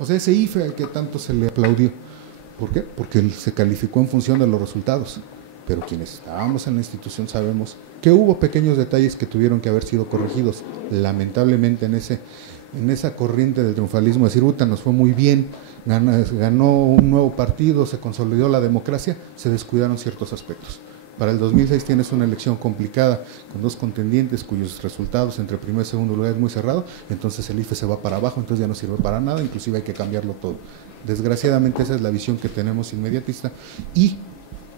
O sea, ese IFE al que tanto se le aplaudió. ¿Por qué? Porque se calificó en función de los resultados. Pero quienes estábamos en la institución sabemos que hubo pequeños detalles que tuvieron que haber sido corregidos. Lamentablemente en esa corriente del triunfalismo, decir, puta, nos fue muy bien, ganó un nuevo partido, se consolidó la democracia, se descuidaron ciertos aspectos. Para el 2006 tienes una elección complicada, con dos contendientes cuyos resultados entre primer y segundo lugar es muy cerrado, entonces el IFE se va para abajo, entonces ya no sirve para nada, inclusive hay que cambiarlo todo. Desgraciadamente esa es la visión que tenemos inmediatista, y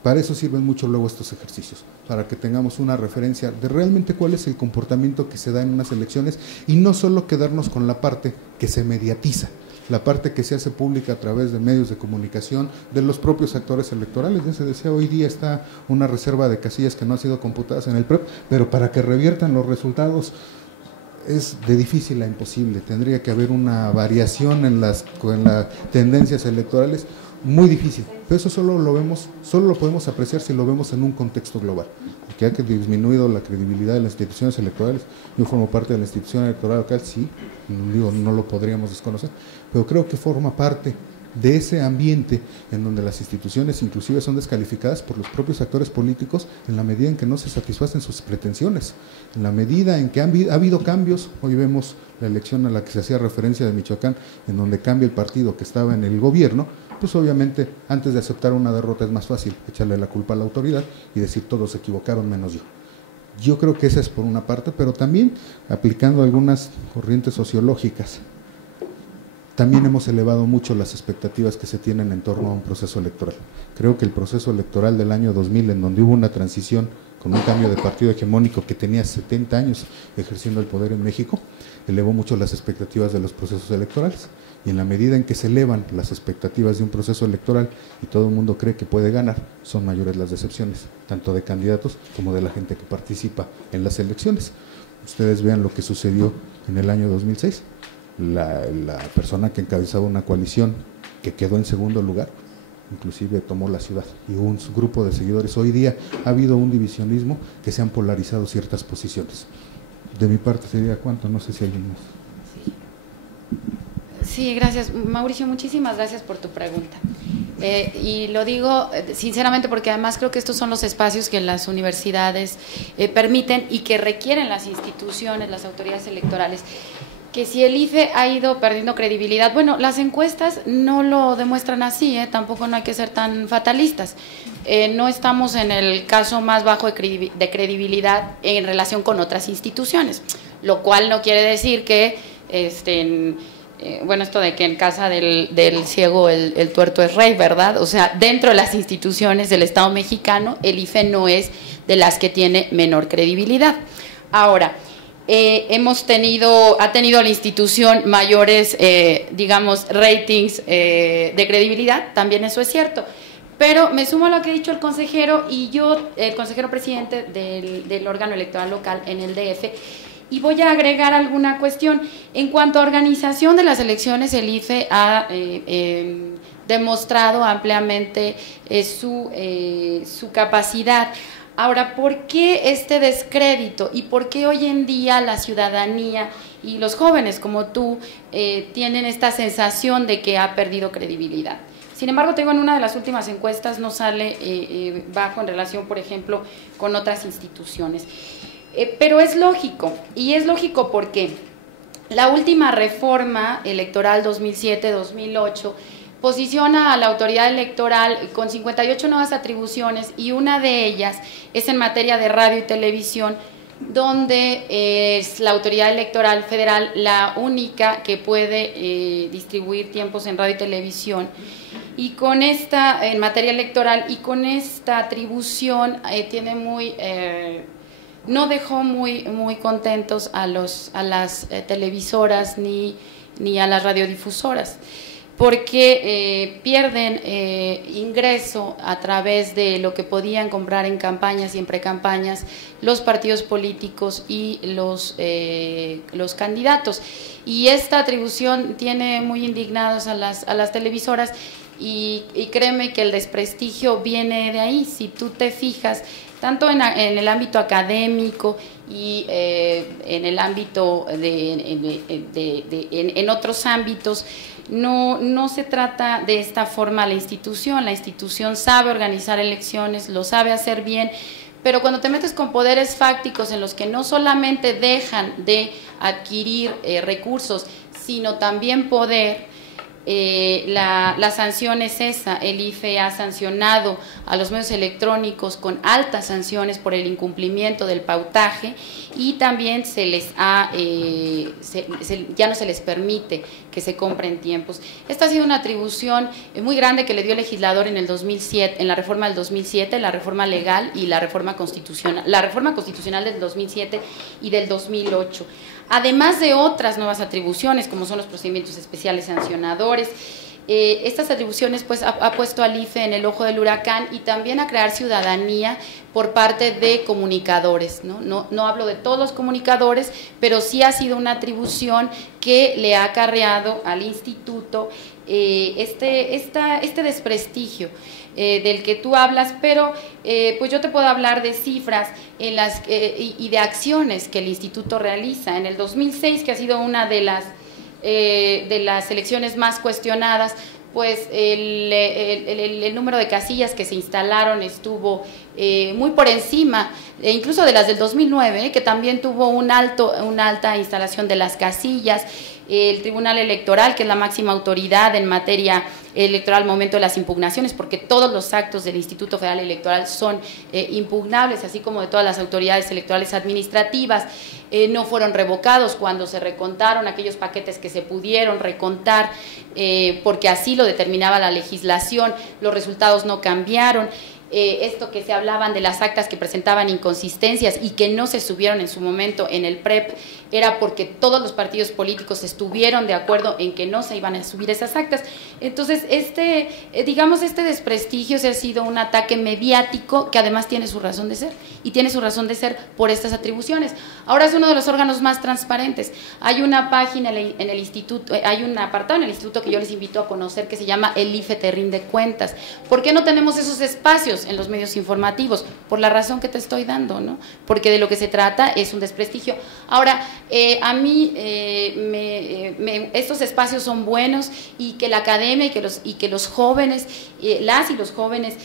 para eso sirven mucho luego estos ejercicios, para que tengamos una referencia de realmente cuál es el comportamiento que se da en unas elecciones, y no solo quedarnos con la parte que se mediatiza, la parte que se hace pública a través de medios de comunicación, de los propios actores electorales. Ya se decía, hoy día está una reserva de casillas que no han sido computadas en el PREP, pero para que reviertan los resultados es de difícil a imposible. Tendría que haber una variación en las tendencias electorales muy difícil, pero eso solo lo podemos apreciar si lo vemos en un contexto global, que ha disminuido la credibilidad de las instituciones electorales. Yo formo parte de la institución electoral local, sí, digo, no lo podríamos desconocer, pero creo que forma parte de ese ambiente en donde las instituciones inclusive son descalificadas por los propios actores políticos en la medida en que no se satisfacen sus pretensiones, en la medida en que ha habido cambios. Hoy vemos la elección a la que se hacía referencia de Michoacán, en donde cambia el partido que estaba en el gobierno. Pues obviamente antes de aceptar una derrota es más fácil echarle la culpa a la autoridad y decir todos se equivocaron menos yo. Yo creo que esa es por una parte, pero también aplicando algunas corrientes sociológicas, también hemos elevado mucho las expectativas que se tienen en torno a un proceso electoral. Creo que el proceso electoral del año 2000, en donde hubo una transición con un cambio de partido hegemónico que tenía 70 años ejerciendo el poder en México, elevó mucho las expectativas de los procesos electorales. Y en la medida en que se elevan las expectativas de un proceso electoral y todo el mundo cree que puede ganar, son mayores las decepciones, tanto de candidatos como de la gente que participa en las elecciones. Ustedes vean lo que sucedió en el año 2006. La persona que encabezaba una coalición que quedó en segundo lugar, inclusive tomó la ciudad, y un grupo de seguidores. Hoy día ha habido un divisionismo que se han polarizado ciertas posiciones. De mi parte sería cuánto, no sé si hay más. Sí, gracias. Mauricio, muchísimas gracias por tu pregunta. Y lo digo sinceramente porque además creo que estos son los espacios que las universidades permiten y que requieren las instituciones, las autoridades electorales. Que si el IFE ha ido perdiendo credibilidad, bueno, las encuestas no lo demuestran así, tampoco no hay que ser tan fatalistas. No estamos en el caso más bajo de credibilidad en relación con otras instituciones, lo cual no quiere decir que, bueno, esto de que en casa del ciego el tuerto es rey, ¿verdad? O sea, dentro de las instituciones del Estado mexicano, el IFE no es de las que tiene menor credibilidad. Ahora, ha tenido la institución mayores, digamos, ratings de credibilidad, también eso es cierto, pero me sumo a lo que ha dicho el consejero y yo, el consejero presidente del órgano electoral local en el DF, y voy a agregar alguna cuestión. En cuanto a organización de las elecciones, el IFE ha demostrado ampliamente su capacidad. Ahora, ¿por qué este descrédito y por qué hoy en día la ciudadanía y los jóvenes como tú tienen esta sensación de que ha perdido credibilidad? Sin embargo, te digo, en una de las últimas encuestas no sale bajo en relación, por ejemplo, con otras instituciones. Pero es lógico, y es lógico porque la última reforma electoral 2007-2008 posiciona a la autoridad electoral con 58 nuevas atribuciones y una de ellas es en materia de radio y televisión, donde es la autoridad electoral federal la única que puede distribuir tiempos en radio y televisión. Y con esta, en materia electoral, y con esta atribución no dejó muy contentos a las televisoras ni a las radiodifusoras, porque pierden ingreso a través de lo que podían comprar en campañas y en precampañas los partidos políticos y los candidatos. Y esta atribución tiene muy indignados a las televisoras y créeme que el desprestigio viene de ahí. Si tú te fijas, tanto en el ámbito académico y en el ámbito en otros ámbitos. No se trata de esta forma la institución sabe organizar elecciones, lo sabe hacer bien, pero cuando te metes con poderes fácticos en los que no solamente dejan de adquirir recursos, sino también poder, la sanción es esa. El IFE ha sancionado a los medios electrónicos con altas sanciones por el incumplimiento del pautaje y también se les ya no se les permite que se compren tiempos. Esta ha sido una atribución muy grande que le dio el legislador en el 2007, en la reforma del 2007, la reforma legal y la reforma constitucional del 2007 y del 2008. Además de otras nuevas atribuciones, como son los procedimientos especiales sancionadores. Estas atribuciones pues ha puesto al IFE en el ojo del huracán y también a crear ciudadanía por parte de comunicadores, no hablo de todos los comunicadores, pero sí ha sido una atribución que le ha acarreado al instituto este desprestigio del que tú hablas, pero pues yo te puedo hablar de cifras y de acciones que el instituto realiza. En el 2006, que ha sido una de las elecciones más cuestionadas, pues el número de casillas que se instalaron estuvo muy por encima, incluso de las del 2009, que también tuvo una alta instalación de las casillas. El Tribunal Electoral, que es la máxima autoridad en materia electoral al momento de las impugnaciones, porque todos los actos del Instituto Federal Electoral son impugnables, así como de todas las autoridades electorales administrativas, no fueron revocados cuando se recontaron aquellos paquetes que se pudieron recontar, porque así lo determinaba la legislación, los resultados no cambiaron. Esto que se hablaban de las actas que presentaban inconsistencias y que no se subieron en su momento en el PREP, era porque todos los partidos políticos estuvieron de acuerdo en que no se iban a subir esas actas. Entonces, digamos, este desprestigio se ha sido un ataque mediático que además tiene su razón de ser, y tiene su razón de ser por estas atribuciones. Ahora es uno de los órganos más transparentes. Hay una página en el instituto, hay un apartado en el instituto que yo les invito a conocer que se llama El IFE te rinde cuentas. ¿Por qué no tenemos esos espacios en los medios informativos? Por la razón que te estoy dando, ¿no? Porque de lo que se trata es un desprestigio. Ahora, a mí estos espacios son buenos, y que la academia y que los jóvenes, las y los jóvenes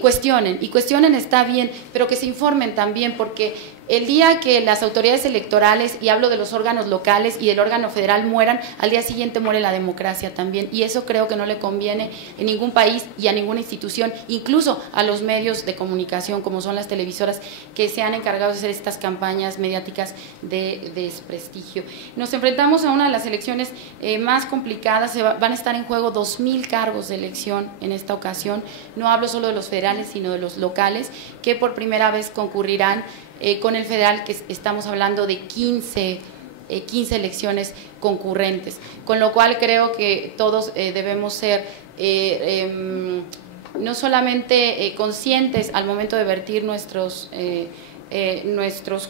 cuestionen está bien, pero que se informen también, porque el día que las autoridades electorales, y hablo de los órganos locales y del órgano federal, mueran, al día siguiente muere la democracia también, y eso creo que no le conviene en ningún país y a ninguna institución, incluso a los medios de comunicación como son las televisoras, que se han encargado de hacer estas campañas mediáticas de desprestigio. Nos enfrentamos a una de las elecciones más complicadas. Van a estar en juego 2,000 cargos de elección en esta ocasión. No hablo solo de los federales, sino de los locales, que por primera vez concurrirán con el federal, que estamos hablando de 15 elecciones concurrentes, con lo cual creo que todos debemos ser no solamente conscientes al momento de vertir nuestros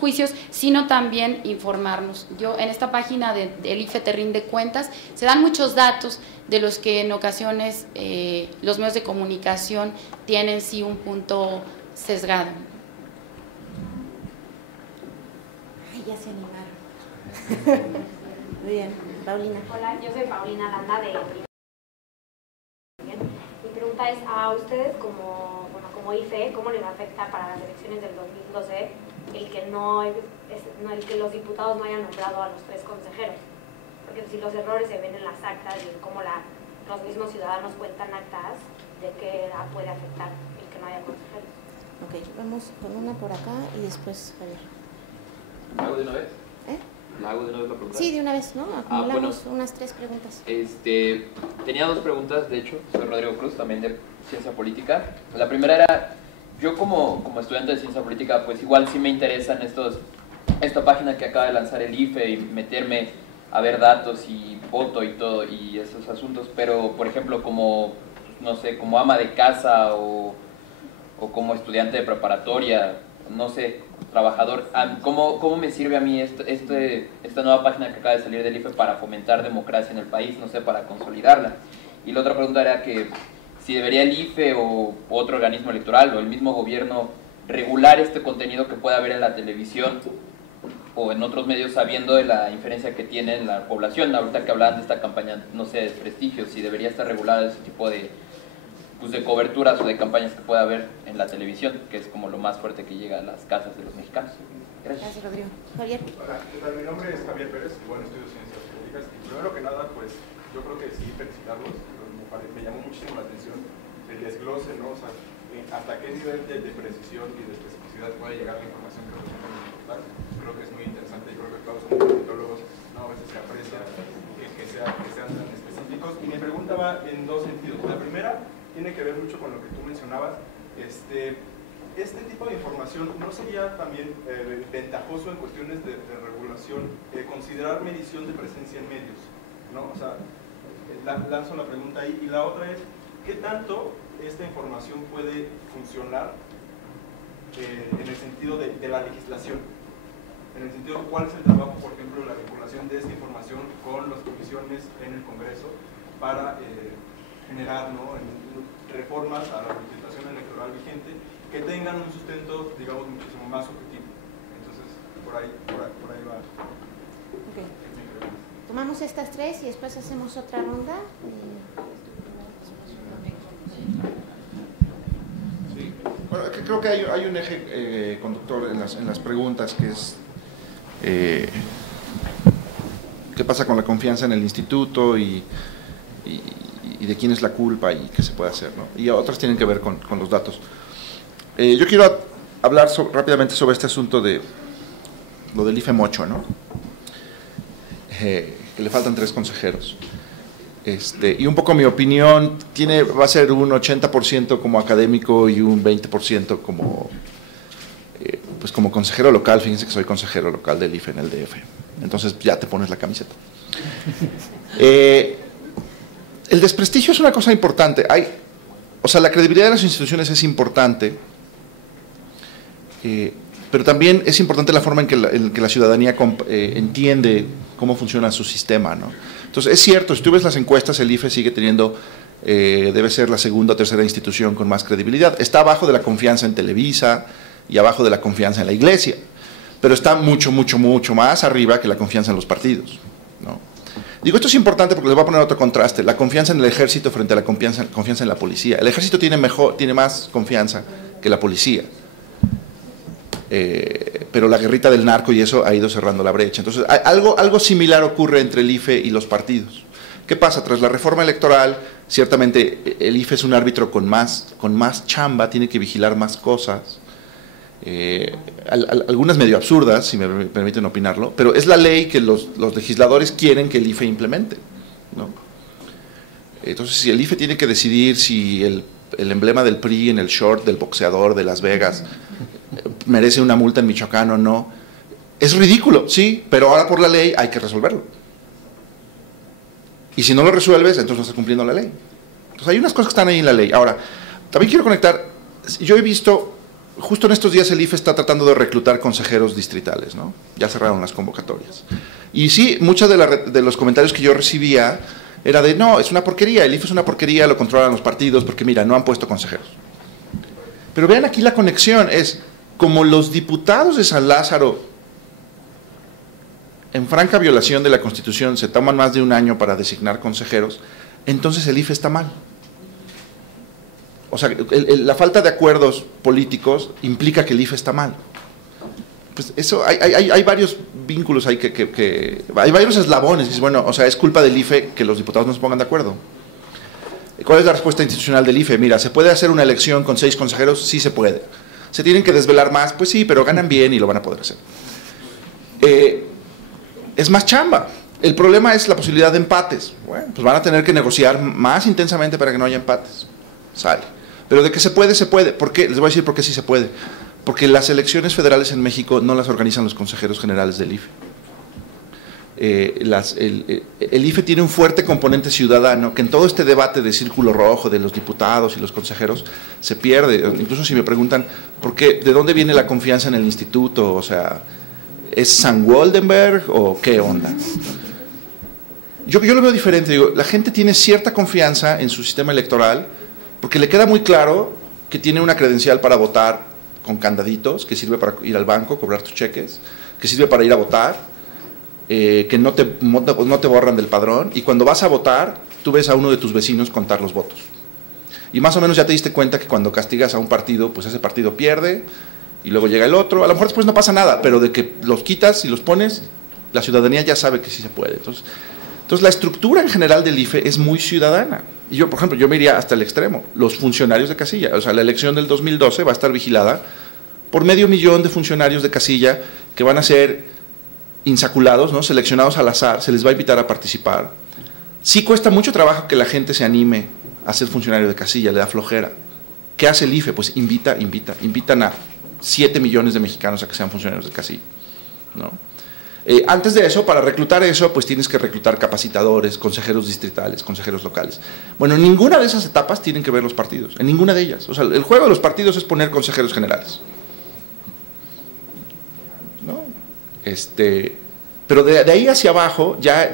juicios, sino también informarnos. Yo en esta página del IFE te rinde cuentas se dan muchos datos de los que en ocasiones los medios de comunicación tienen sí un punto sesgado. Ya se animaron. Muy bien, Paulina. Hola, yo soy Paulina Landa de... Mi pregunta es a ustedes como IFE, ¿cómo les afecta para las elecciones del 2012 el que los diputados no hayan nombrado a los 3 consejeros? Porque si los errores se ven en las actas y en cómo los mismos ciudadanos cuentan actas, ¿de qué puede afectar el que no haya consejeros? Ok, vamos con una por acá y después Javier. ¿Me hago de una vez? ¿Me hago de una vez la pregunta? Sí, de una vez, ¿no? Acumulamos unas 3 preguntas. Tenía 2 preguntas, de hecho. Soy Rodrigo Cruz, también de Ciencia Política. La primera era, yo como estudiante de Ciencia Política, pues igual sí me interesan esta página que acaba de lanzar el IFE y meterme a ver datos y voto y todo, y esos asuntos, pero, por ejemplo, como, no sé, como ama de casa o como estudiante de preparatoria, no sé, trabajador, ¿cómo me sirve a mí esta nueva página que acaba de salir del IFE para fomentar democracia en el país, no sé, para consolidarla? Y la otra pregunta era que si debería el IFE o otro organismo electoral o el mismo gobierno regular este contenido que pueda haber en la televisión o en otros medios sabiendo de la inferencia que tiene en la población. Ahorita que hablaban de esta campaña, no sé, de desprestigio, si debería estar regulada ese tipo de, pues, de coberturas o de campañas que pueda haber en la televisión, que es como lo más fuerte que llega a las casas de los mexicanos. Gracias. Gracias, Rodrigo. Javier. Hola, ¿qué tal? Mi nombre es Javier Pérez, igual estudio Ciencias Políticas. Y primero que nada, pues yo creo que sí felicitarlos, me llamó muchísimo la atención el desglose, ¿no? O sea, hasta qué nivel de precisión y de especificidad puede llegar la información que nos tienen que importar. Creo que es muy interesante y creo que todos como politólogos no, a veces se aprecia que sean tan específicos. Y mi pregunta va en dos sentidos. La primera tiene que ver mucho con lo que tú mencionabas. Este tipo de información no sería también ventajoso en cuestiones de regulación, considerar medición de presencia en medios, ¿no? O sea, lanzo la pregunta ahí. Y la otra es, ¿qué tanto esta información puede funcionar en el sentido de la legislación? En el sentido de cuál es el trabajo, por ejemplo, la vinculación de esta información con las comisiones en el Congreso para generar, ¿no?, reformas a la legislación electoral vigente que tengan un sustento, digamos, muchísimo más objetivo. Entonces, por ahí va. Okay. Tomamos estas tres y después hacemos otra ronda. Sí. Bueno, creo que hay un eje conductor en las preguntas, que es qué pasa con la confianza en el instituto y de quién es la culpa y qué se puede hacer, ¿no? Y otras tienen que ver con los datos. Yo quiero hablar rápidamente sobre este asunto de lo del IFE Mocho, ¿no? Que le faltan 3 consejeros. Y un poco mi opinión va a ser un 80% como académico y un 20% como, pues como consejero local. Fíjense que soy consejero local del IFE en el DF. Entonces ya te pones la camiseta. El desprestigio es una cosa importante. O sea, la credibilidad de las instituciones es importante, pero también es importante la forma en que la ciudadanía entiende cómo funciona su sistema, ¿no? Entonces, es cierto, si tú ves las encuestas, el IFE sigue teniendo, debe ser la segunda o tercera institución con más credibilidad. Está abajo de la confianza en Televisa y abajo de la confianza en la Iglesia, pero está mucho, mucho, mucho más arriba que la confianza en los partidos, ¿no? Digo, esto es importante porque les voy a poner otro contraste, la confianza en el ejército frente a la confianza en la policía. El ejército tiene más confianza que la policía. Pero la guerrita del narco y eso ha ido cerrando la brecha. Entonces, algo similar ocurre entre el IFE y los partidos. ¿Qué pasa? Tras la reforma electoral, ciertamente el IFE es un árbitro con más chamba, tiene que vigilar más cosas, algunas medio absurdas, si me permiten opinarlo, pero es la ley que los legisladores quieren que el IFE implemente, ¿no? Entonces, si el IFE tiene que decidir si el emblema del PRI en el short del boxeador de Las Vegas merece una multa en Michoacán o no, es ridículo, sí, pero ahora por la ley hay que resolverlo. Y si no lo resuelves, entonces no estás cumpliendo la ley. Entonces hay unas cosas que están ahí en la ley. Ahora, también quiero conectar, yo he visto, justo en estos días el IFE está tratando de reclutar consejeros distritales, ¿no? Ya cerraron las convocatorias. Y sí, muchos de los comentarios que yo recibía era de, no, es una porquería, el IFE es una porquería, lo controlan los partidos, porque mira, no han puesto consejeros. Pero vean aquí la conexión, es como los diputados de San Lázaro, en franca violación de la Constitución, se toman más de un año para designar consejeros, entonces el IFE está mal. O sea, la falta de acuerdos políticos implica que el IFE está mal. Pues eso, hay varios vínculos, hay varios eslabones. Dices, bueno, o sea, es culpa del IFE que los diputados no se pongan de acuerdo. ¿Cuál es la respuesta institucional del IFE? Mira, ¿se puede hacer una elección con 6 consejeros? Sí se puede. ¿Se tienen que desvelar más? Pues sí, pero ganan bien y lo van a poder hacer. Es más chamba. El problema es la posibilidad de empates. Bueno, pues van a tener que negociar más intensamente para que no haya empates. Sale. Pero de que se puede, se puede. ¿Por qué? Les voy a decir por qué sí se puede. Porque las elecciones federales en México no las organizan los consejeros generales del IFE. El IFE tiene un fuerte componente ciudadano que en todo este debate de círculo rojo de los diputados y los consejeros se pierde. Incluso si me preguntan ¿por qué? ¿De dónde viene la confianza en el instituto? O sea, ¿es San Waldenberg o qué onda? Yo lo veo diferente. Digo, la gente tiene cierta confianza en su sistema electoral porque le queda muy claro que tiene una credencial para votar con candaditos, que sirve para ir al banco, cobrar tus cheques, que sirve para ir a votar, que no te borran del padrón, y cuando vas a votar, tú ves a uno de tus vecinos contar los votos. Y más o menos ya te diste cuenta que cuando castigas a un partido, pues ese partido pierde, y luego llega el otro. A lo mejor después no pasa nada, pero de que los quitas y los pones, la ciudadanía ya sabe que sí se puede. Entonces la estructura en general del IFE es muy ciudadana. Y yo, por ejemplo, yo me iría hasta el extremo. Los funcionarios de casilla, o sea, la elección del 2012 va a estar vigilada por 500,000 de funcionarios de casilla que van a ser insaculados, ¿no? Seleccionados al azar, se les va a invitar a participar. Sí cuesta mucho trabajo que la gente se anime a ser funcionario de casilla, le da flojera. ¿Qué hace el IFE? Pues invitan a 7 millones de mexicanos a que sean funcionarios de casilla, ¿no? Antes de eso, para reclutar eso, pues tienes que reclutar capacitadores, consejeros distritales, consejeros locales. Bueno, en ninguna de esas etapas tienen que ver los partidos, en ninguna de ellas. O sea, el juego de los partidos es poner consejeros generales, ¿no? Pero de ahí hacia abajo ya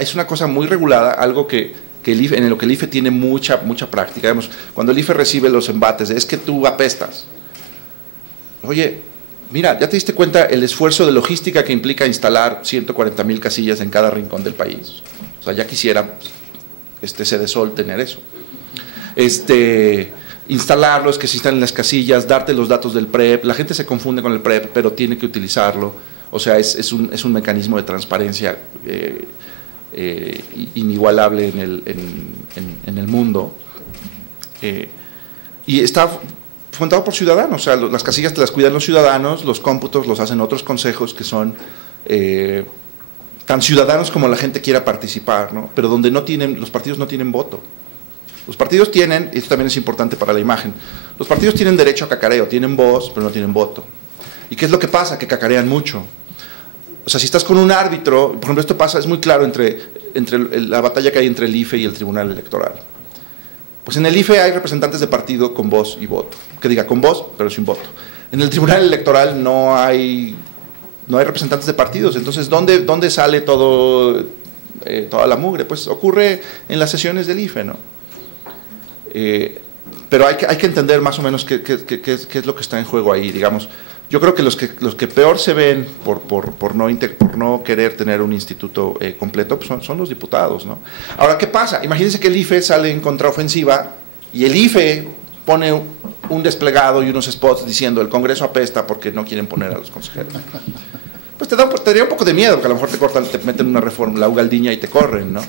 es una cosa muy regulada, algo que el IFE, en lo que el IFE tiene mucha práctica. Digamos, cuando el IFE recibe los embates de, es que tú apestas. Oye, mira, ¿ya te diste cuenta el esfuerzo de logística que implica instalar 140,000 casillas en cada rincón del país? O sea, ya quisiera Sedesol tener eso. Instalarlos, que se instalen las casillas, darte los datos del PREP. La gente se confunde con el PREP, pero tiene que utilizarlo. O sea, es un mecanismo de transparencia inigualable en el mundo. Y está fundado por ciudadanos, o sea, las casillas te las cuidan los ciudadanos, los cómputos los hacen otros consejos que son tan ciudadanos como la gente quiera participar, ¿no? Pero donde los partidos no tienen voto. Los partidos tienen, y esto también es importante para la imagen, los partidos tienen derecho a cacareo, tienen voz, pero no tienen voto. ¿Y qué es lo que pasa? Que cacarean mucho. O sea, si estás con un árbitro, por ejemplo, esto pasa, es muy claro entre la batalla que hay entre el IFE y el Tribunal Electoral. Pues en el IFE hay representantes de partido con voz y voto, que diga con voz, pero sin voto. En el Tribunal Electoral no hay representantes de partidos, entonces ¿dónde sale toda la mugre? Pues ocurre en las sesiones del IFE, ¿no? Pero hay que entender más o menos qué es lo que está en juego ahí, digamos. Yo creo que los que peor se ven por no querer tener un instituto completo pues son los diputados, ¿no? Ahora, ¿qué pasa? Imagínense que el IFE sale en contraofensiva y el IFE pone un desplegado y unos spots diciendo el Congreso apesta porque no quieren poner a los consejeros. Pues te daría un poco de miedo, porque a lo mejor te meten una reforma, la Ugaldiña y te corren, ¿no?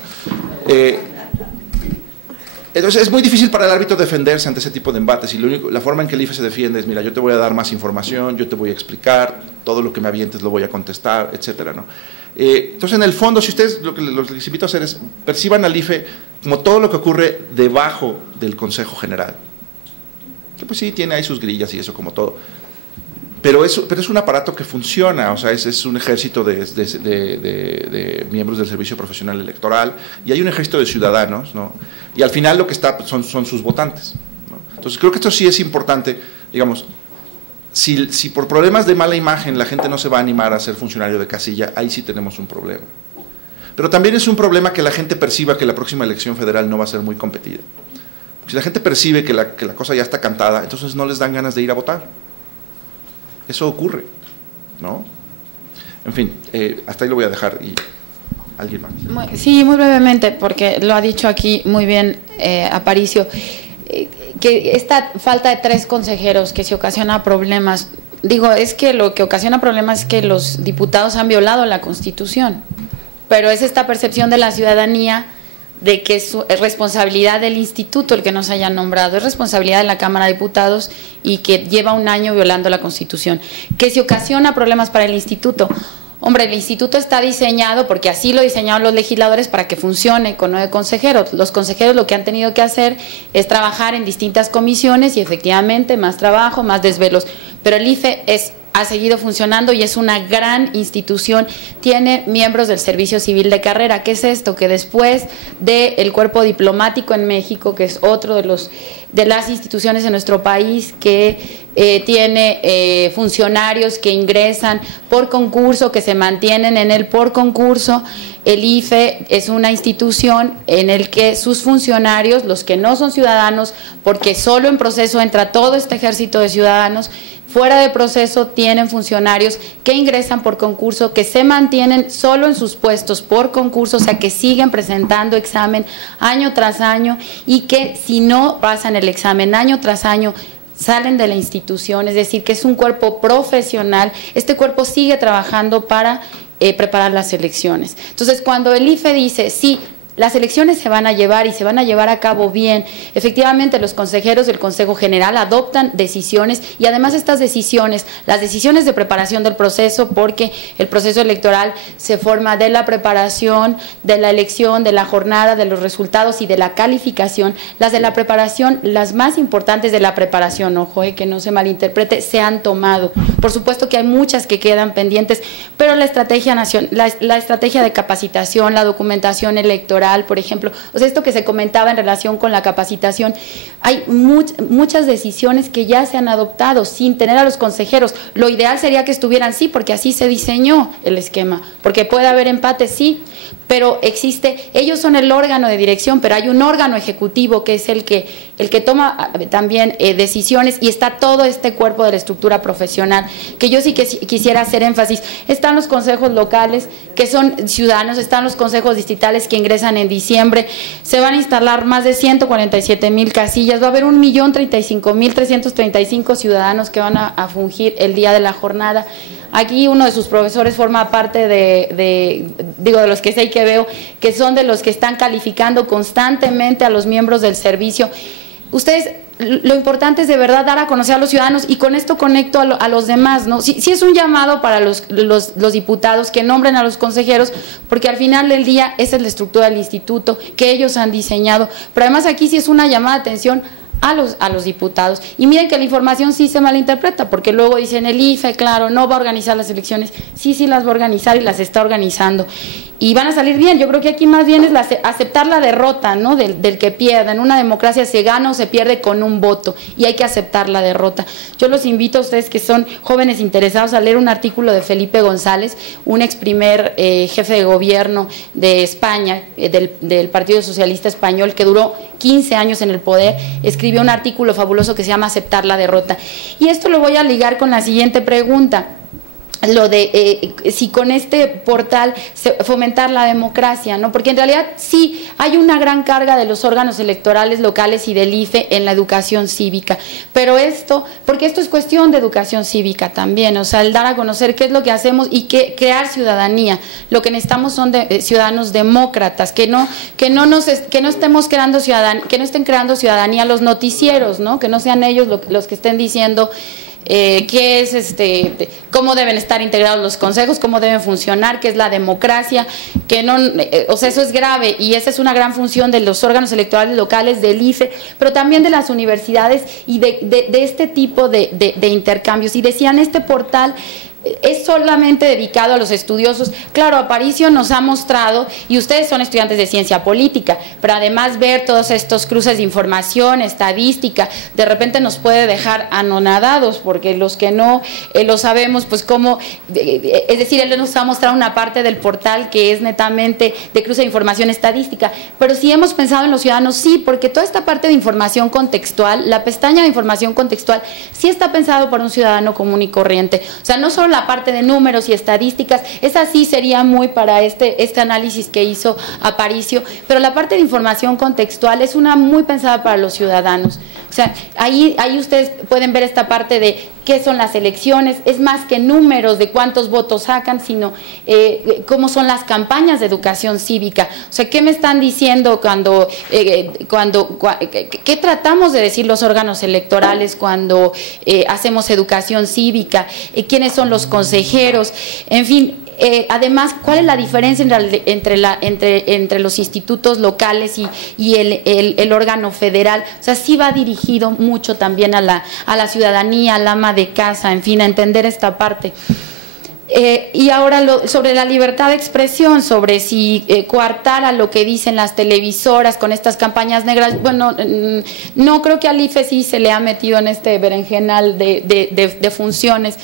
Entonces es muy difícil para el árbitro defenderse ante ese tipo de embates y la forma en que el IFE se defiende es, mira, yo te voy a dar más información, yo te voy a explicar, todo lo que me avientes lo voy a contestar, etcétera, ¿no? Entonces, en el fondo, si ustedes, lo que les invito a hacer es, perciban al IFE como todo lo que ocurre debajo del Consejo General. Que pues sí, tiene ahí sus grillas y eso como todo. Pero es un aparato que funciona, o sea, es un ejército de miembros del Servicio Profesional Electoral y hay un ejército de ciudadanos, ¿no? Y al final lo que está son sus votantes, ¿no? Entonces creo que esto sí es importante, digamos, si por problemas de mala imagen la gente no se va a animar a ser funcionario de casilla, ahí sí tenemos un problema. Pero también es un problema que la gente perciba que la próxima elección federal no va a ser muy competida. Si la gente percibe que la cosa ya está cantada, entonces no les dan ganas de ir a votar. Eso ocurre, ¿no? En fin, hasta ahí lo voy a dejar y alguien más. Sí, muy brevemente, porque lo ha dicho aquí muy bien Aparicio, que esta falta de 3 consejeros que se ocasiona problemas, digo, es que lo que ocasiona problemas es que los diputados han violado la Constitución, pero es esta percepción de la ciudadanía de que es responsabilidad del instituto el que nos hayan nombrado, es responsabilidad de la Cámara de Diputados y que lleva un año violando la Constitución, que se ocasiona problemas para el instituto. Hombre, el instituto está diseñado, porque así lo diseñaron los legisladores, para que funcione con 9 consejeros. Los consejeros lo que han tenido que hacer es trabajar en distintas comisiones y efectivamente más trabajo, más desvelos, pero el IFE ha seguido funcionando y es una gran institución, tiene miembros del Servicio Civil de Carrera. ¿Qué es esto? Que después del cuerpo diplomático en México, que es otro de las instituciones en nuestro país que tiene funcionarios que ingresan por concurso, que se mantienen en él por concurso, el IFE es una institución en el que sus funcionarios, los que no son ciudadanos, porque solo en proceso entra todo este ejército de ciudadanos, fuera de proceso tienen funcionarios que ingresan por concurso, que se mantienen solo en sus puestos por concurso, o sea, que siguen presentando examen año tras año y que si no pasan el examen año tras año, salen de la institución, es decir, que es un cuerpo profesional. Este cuerpo sigue trabajando para preparar las elecciones. Entonces, cuando el IFE dice, sí, las elecciones se van a llevar y se van a llevar a cabo bien, efectivamente los consejeros del Consejo General adoptan decisiones y además estas decisiones, las decisiones de preparación del proceso, porque el proceso electoral se forma de la preparación, de la elección, de la jornada, de los resultados y de la calificación. Las de la preparación, las más importantes de la preparación, ojo, que no se malinterprete, se han tomado. Por supuesto que hay muchas que quedan pendientes, pero la estrategia la estrategia de capacitación, la documentación electoral, por ejemplo, o sea, esto que se comentaba en relación con la capacitación, hay muchas decisiones que ya se han adoptado sin tener a los consejeros. Lo ideal sería que estuvieran, sí, porque así se diseñó el esquema, porque puede haber empate, sí, pero existe, ellos son el órgano de dirección, pero hay un órgano ejecutivo que es el que toma también decisiones, y está todo este cuerpo de la estructura profesional, que yo sí que quisiera hacer énfasis. Están los consejos locales, que son ciudadanos, están los consejos distritales que ingresan en diciembre, se van a instalar más de 147,000 casillas, va a haber 1,035,335 ciudadanos que van a fungir el día de la jornada. Aquí uno de sus profesores forma parte de los que sé y que veo, que son de los que están calificando constantemente a los miembros del servicio. Ustedes, lo importante es de verdad dar a conocer a los ciudadanos, y con esto conecto a los demás, ¿no? Sí es un llamado para los diputados que nombren a los consejeros, porque al final del día esa es la estructura del instituto que ellos han diseñado, pero además aquí sí es una llamada de atención a los diputados. Y miren que la información sí se malinterpreta, porque luego dicen el IFE, claro, no va a organizar las elecciones. Sí las va a organizar y las está organizando. Y van a salir bien. Yo creo que aquí más bien es aceptar la derrota, ¿no? Del que pierda. En una democracia se gana o se pierde con un voto, y hay que aceptar la derrota. Yo los invito a ustedes que son jóvenes interesados a leer un artículo de Felipe González, un ex primer jefe de gobierno de España, del Partido Socialista Español, que duró 15 años en el poder. Escribió un artículo fabuloso que se llama Aceptar la derrota. Y esto lo voy a ligar con la siguiente pregunta. Lo de si con este portal fomentar la democracia, ¿no? Porque en realidad sí hay una gran carga de los órganos electorales locales y del IFE en la educación cívica, pero porque esto es cuestión de educación cívica también, o sea, el dar a conocer qué es lo que hacemos y crear ciudadanía. Lo que necesitamos son ciudadanos demócratas, que no estemos creando que no estén creando ciudadanía los noticieros, ¿no? Que no sean ellos los que estén diciendo qué es cómo deben estar integrados los consejos, cómo deben funcionar, qué es la democracia, o sea, eso es grave, y esa es una gran función de los órganos electorales locales, del IFE, pero también de las universidades y de este tipo de intercambios. Y decían, este portal es solamente dedicado a los estudiosos. Claro, Aparicio nos ha mostrado, y ustedes son estudiantes de ciencia política, pero además ver todos estos cruces de información, estadística, de repente nos puede dejar anonadados, porque los que no lo sabemos, pues cómo, es decir, él nos ha mostrado una parte del portal que es netamente de cruce de información estadística, pero si hemos pensado en los ciudadanos, sí, porque toda esta parte de información contextual, la pestaña de información contextual, sí está pensado para un ciudadano común y corriente. O sea, no solo la parte de números y estadísticas, esa sí sería muy para este análisis que hizo Aparicio, pero la parte de información contextual es una muy pensada para los ciudadanos. O sea, ahí ustedes pueden ver esta parte de qué son las elecciones, es más que números de cuántos votos sacan, sino cómo son las campañas de educación cívica. O sea, ¿qué me están diciendo qué tratamos de decir los órganos electorales cuando hacemos educación cívica? ¿Quiénes son los consejeros? En fin. Además, ¿cuál es la diferencia entre los institutos locales y el órgano federal? O sea, sí va dirigido mucho también a la ciudadanía, al ama de casa, en fin, a entender esta parte. Y ahora sobre la libertad de expresión, sobre si coartar a lo que dicen las televisoras con estas campañas negras, bueno, no creo que al IFE sí se le ha metido en este berenjenal de funciones.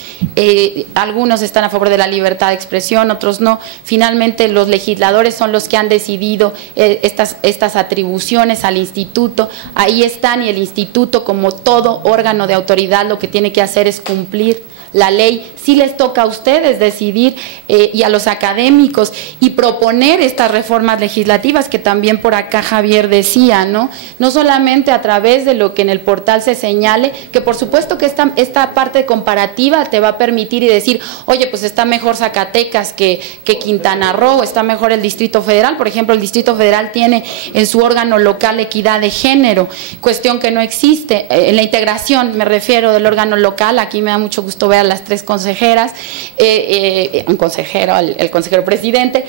Algunos están a favor de la libertad de expresión, otros no. Finalmente los legisladores son los que han decidido estas atribuciones al instituto. Ahí están, y el instituto, como todo órgano de autoridad, lo que tiene que hacer es cumplir la ley. Sí les toca a ustedes decidir y a los académicos y proponer estas reformas legislativas que también por acá Javier decía, ¿no? No solamente a través de lo que en el portal se señale, que por supuesto que esta parte comparativa te va a permitir y decir, oye, pues está mejor Zacatecas que Quintana Roo, está mejor el Distrito Federal. Por ejemplo, el Distrito Federal tiene en su órgano local equidad de género, cuestión que no existe en la integración, me refiero, del órgano local. Aquí me da mucho gusto ver a las 3 consejeras, un consejero, el consejero presidente,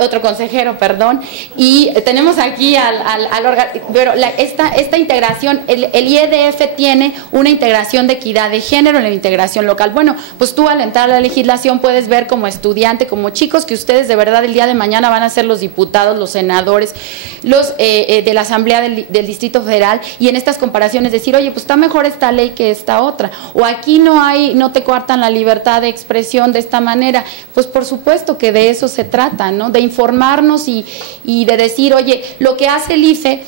otro consejero, perdón, y tenemos aquí al órgano, pero esta integración, el IEDF tiene una integración de equidad de género en la integración local. Bueno, pues tú al entrar a la legislación puedes ver como estudiante, como chicos, que ustedes de verdad el día de mañana van a ser los diputados, los senadores, los de la Asamblea del Distrito Federal, y en estas comparaciones decir, oye, pues está mejor esta ley que esta otra, o aquí no te coartan la libertad de expresión de esta manera. Pues por supuesto que de eso se trata, ¿no? De informarnos y de decir, oye, lo que hace el IFE,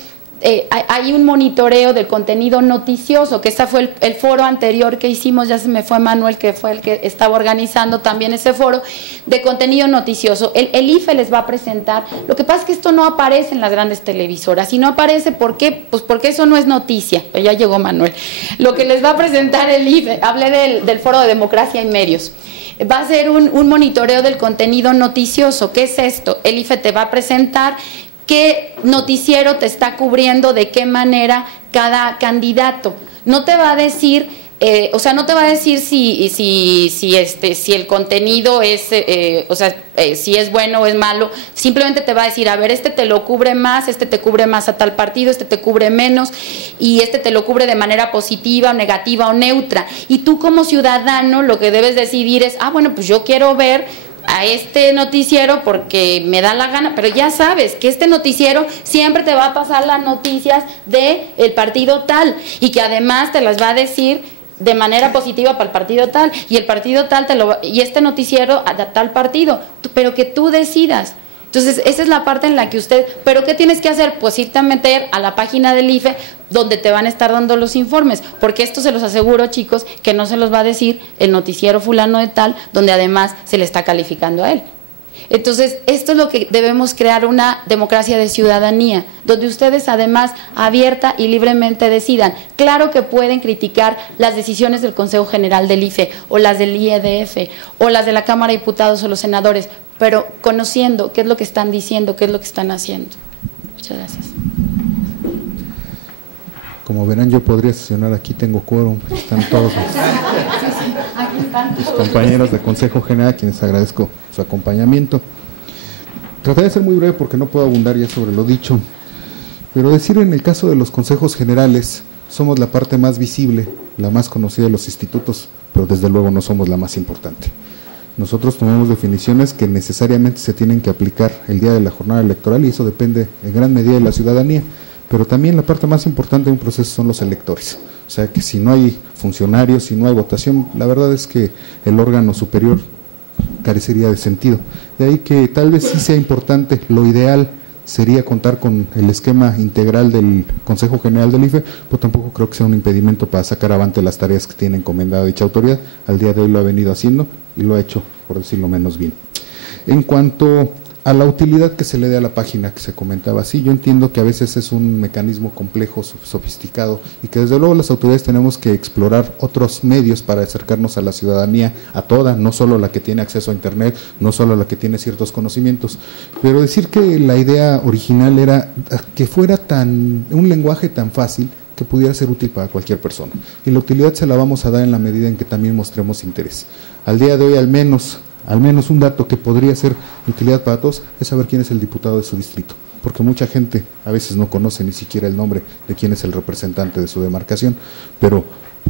hay un monitoreo del contenido noticioso, que ese fue el foro anterior que hicimos, ya se me fue Manuel, que fue el que estaba organizando también ese foro de contenido noticioso. El IFE les va a presentar, lo que pasa es que esto no aparece en las grandes televisoras, y no aparece, ¿por qué? Pues porque eso no es noticia. Pero ya llegó Manuel. Lo que les va a presentar el IFE, hablé del foro de democracia y medios, va a ser un monitoreo del contenido noticioso. ¿Qué es esto? El IFE te va a presentar qué noticiero te está cubriendo, de qué manera cada candidato. No te va a decir, no te va a decir si el contenido es, si es bueno o es malo. Simplemente te va a decir, a ver, este te lo cubre más, este te cubre más a tal partido, este te cubre menos, y este te lo cubre de manera positiva o negativa o neutra. Y tú como ciudadano lo que debes decidir es, bueno, pues yo quiero ver a este noticiero porque me da la gana, pero ya sabes que este noticiero siempre te va a pasar las noticias del partido tal, y que además te las va a decir de manera positiva para el partido tal, y el partido tal y este noticiero a tal partido, pero que tú decidas. Entonces, esa es la parte en la que ¿pero qué tienes que hacer? Pues irte a meter a la página del IFE, donde te van a estar dando los informes, porque esto se los aseguro, chicos, que no se los va a decir el noticiero fulano de tal, donde además se le está calificando a él. Entonces, esto es lo que debemos crear, una democracia de ciudadanía, donde ustedes además abierta y libremente decidan. Claro que pueden criticar las decisiones del Consejo General del IFE, o las del IEDF, o las de la Cámara de Diputados o los senadores, pero conociendo qué es lo que están diciendo, qué es lo que están haciendo. Muchas gracias. Como verán, yo podría sesionar aquí, tengo quórum, están todos los compañeros de Consejo General, a quienes agradezco su acompañamiento. Trataré de ser muy breve porque no puedo abundar ya sobre lo dicho, pero decir, en el caso de los consejos generales, somos la parte más visible, la más conocida de los institutos, pero desde luego no somos la más importante. Nosotros tomamos definiciones que necesariamente se tienen que aplicar el día de la jornada electoral, y eso depende en gran medida de la ciudadanía, pero también la parte más importante de un proceso son los electores. O sea que si no hay funcionarios, si no hay votación, la verdad es que el órgano superior carecería de sentido. De ahí que tal vez sí sea importante, lo ideal sería contar con el esquema integral del Consejo General del IFE, pero tampoco creo que sea un impedimento para sacar avante las tareas que tiene encomendada dicha autoridad. Al día de hoy lo ha venido haciendo y lo ha hecho, por decirlo menos, bien. En cuanto a la utilidad que se le dé a la página que se comentaba, sí, yo entiendo que a veces es un mecanismo complejo, sofisticado, y que desde luego las autoridades tenemos que explorar otros medios para acercarnos a la ciudadanía, a toda, no solo la que tiene acceso a internet, no solo la que tiene ciertos conocimientos, pero decir que la idea original era que fuera un lenguaje tan fácil que pudiera ser útil para cualquier persona, y la utilidad se la vamos a dar en la medida en que también mostremos interés. Al día de hoy, al menos un dato que podría ser de utilidad para todos es saber quién es el diputado de su distrito. porque mucha gente a veces no conoce ni siquiera el nombre de quién es el representante de su demarcación, pero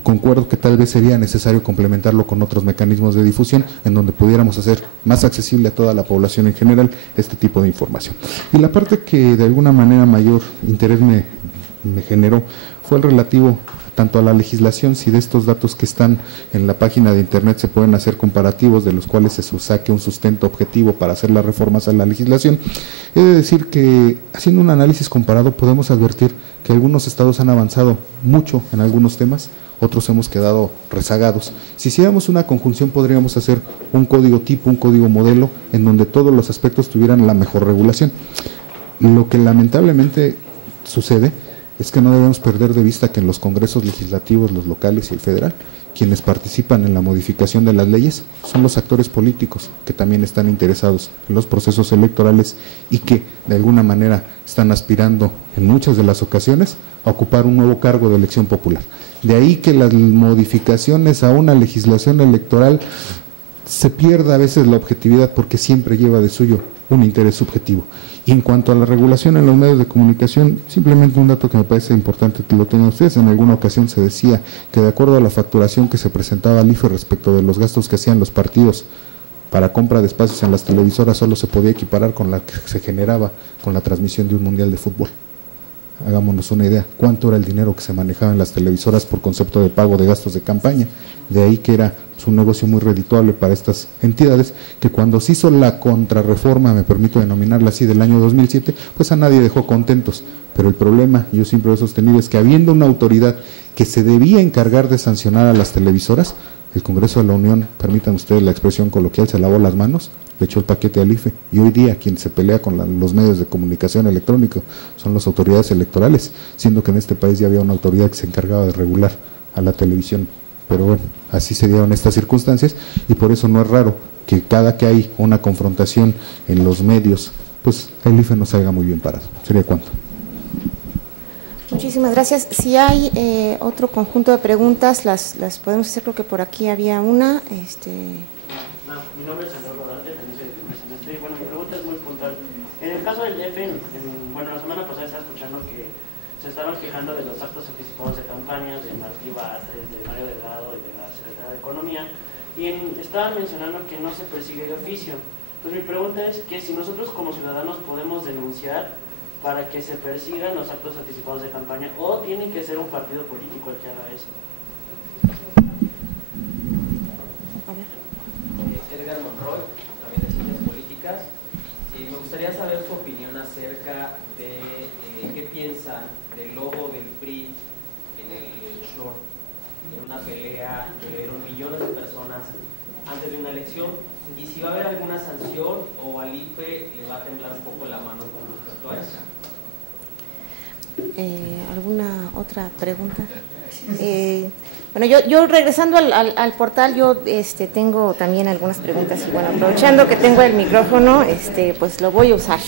concuerdo que tal vez sería necesario complementarlo con otros mecanismos de difusión en donde pudiéramos hacer más accesible a toda la población en general este tipo de información. Y la parte que de alguna manera mayor interés me generó fue el relativo tanto a la legislación, si de estos datos que están en la página de internet se pueden hacer comparativos de los cuales se saque un sustento objetivo para hacer las reformas a la legislación. He de decir que haciendo un análisis comparado podemos advertir que algunos estados han avanzado mucho en algunos temas, otros hemos quedado rezagados. Si hiciéramos una conjunción podríamos hacer un código tipo, un código modelo en donde todos los aspectos tuvieran la mejor regulación. Lo que lamentablemente sucede es que no debemos perder de vista que en los congresos legislativos, los locales y el federal, quienes participan en la modificación de las leyes son los actores políticos que también están interesados en los procesos electorales y que de alguna manera están aspirando en muchas de las ocasiones a ocupar un nuevo cargo de elección popular. De ahí que las modificaciones a una legislación electoral se pierda a veces la objetividad porque siempre lleva de suyo un interés subjetivo. Y en cuanto a la regulación en los medios de comunicación, simplemente un dato que me parece importante que lo tengan ustedes. En alguna ocasión se decía que de acuerdo a la facturación que se presentaba al IFE respecto de los gastos que hacían los partidos para compra de espacios en las televisoras, solo se podía equiparar con la que se generaba con la transmisión de un mundial de fútbol. Hagámonos una idea, cuánto era el dinero que se manejaba en las televisoras por concepto de pago de gastos de campaña. De ahí que era un negocio muy redituable para estas entidades, que cuando se hizo la contrarreforma, me permito denominarla así, del año 2007, pues a nadie dejó contentos. Pero el problema, yo siempre he sostenido, es que habiendo una autoridad que se debía encargar de sancionar a las televisoras, el Congreso de la Unión, permitan ustedes la expresión coloquial, se lavó las manos, le echó el paquete al IFE, y hoy día quien se pelea con los medios de comunicación electrónico son las autoridades electorales, siendo que en este país ya había una autoridad que se encargaba de regular a la televisión. Pero bueno, así se dieron estas circunstancias y por eso no es raro que cada que hay una confrontación en los medios, pues el IFE no salga muy bien parado. Sería cuánto. Muchísimas gracias. Si hay otro conjunto de preguntas, las podemos hacer. Creo que por aquí había una. Mi nombre es Andrés Rodarte, también soy del primer semestre. Y bueno, mi pregunta es muy puntual. En el caso del DF, bueno, la semana pasada estaba escuchando que se estaban quejando de los actos anticipados de campaña de Martí Batres, de Mario Delgado y de la Secretaría de Economía, y estaban mencionando que no se persigue de oficio. Entonces mi pregunta es que si nosotros como ciudadanos podemos denunciar para que se persigan los actos anticipados de campaña, o tiene que ser un partido político el que haga eso. Edgar Monroy, también de Ciencias Políticas. Me gustaría saber su opinión acerca de qué piensan del logo del PRI en el short, en una pelea que vieron millones de personas antes de una elección, y si va a haber alguna sanción o al IFE le va a temblar un poco la mano con respecto a eso. ¿Alguna otra pregunta? Bueno, yo regresando al portal, yo tengo también algunas preguntas y bueno, aprovechando que tengo el micrófono, pues lo voy a usar.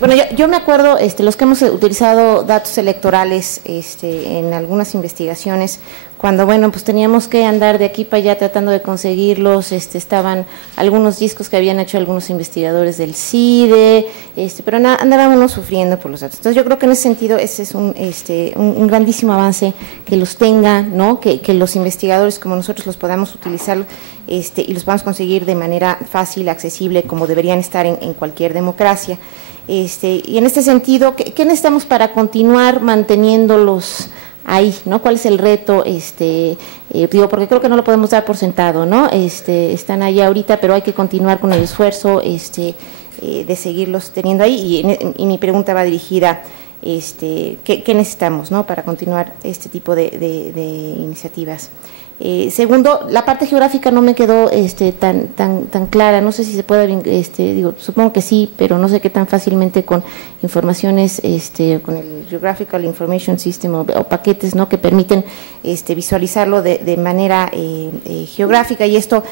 Bueno, yo me acuerdo, los que hemos utilizado datos electorales en algunas investigaciones, cuando, bueno, pues teníamos que andar de aquí para allá tratando de conseguirlos, estaban algunos discos que habían hecho algunos investigadores del CIDE, pero andábamos sufriendo por los datos. Entonces yo creo que en ese sentido ese es un grandísimo avance que los tenga, ¿no? Que los investigadores como nosotros los podamos utilizar y los podamos conseguir de manera fácil, accesible, como deberían estar en cualquier democracia. Y en este sentido, ¿qué necesitamos para continuar manteniéndolos ahí, ¿no? ¿Cuál es el reto? Digo, porque creo que no lo podemos dar por sentado, ¿no? Están ahí ahorita, pero hay que continuar con el esfuerzo de seguirlos teniendo ahí. Y mi pregunta va dirigida, ¿qué necesitamos, ¿no? Para continuar este tipo de iniciativas. Segundo, la parte geográfica no me quedó tan clara, no sé si se puede, digo, supongo que sí, pero no sé qué tan fácilmente con informaciones, con el Geographical Information System o paquetes, ¿no? Que permiten visualizarlo de manera geográfica, y esto,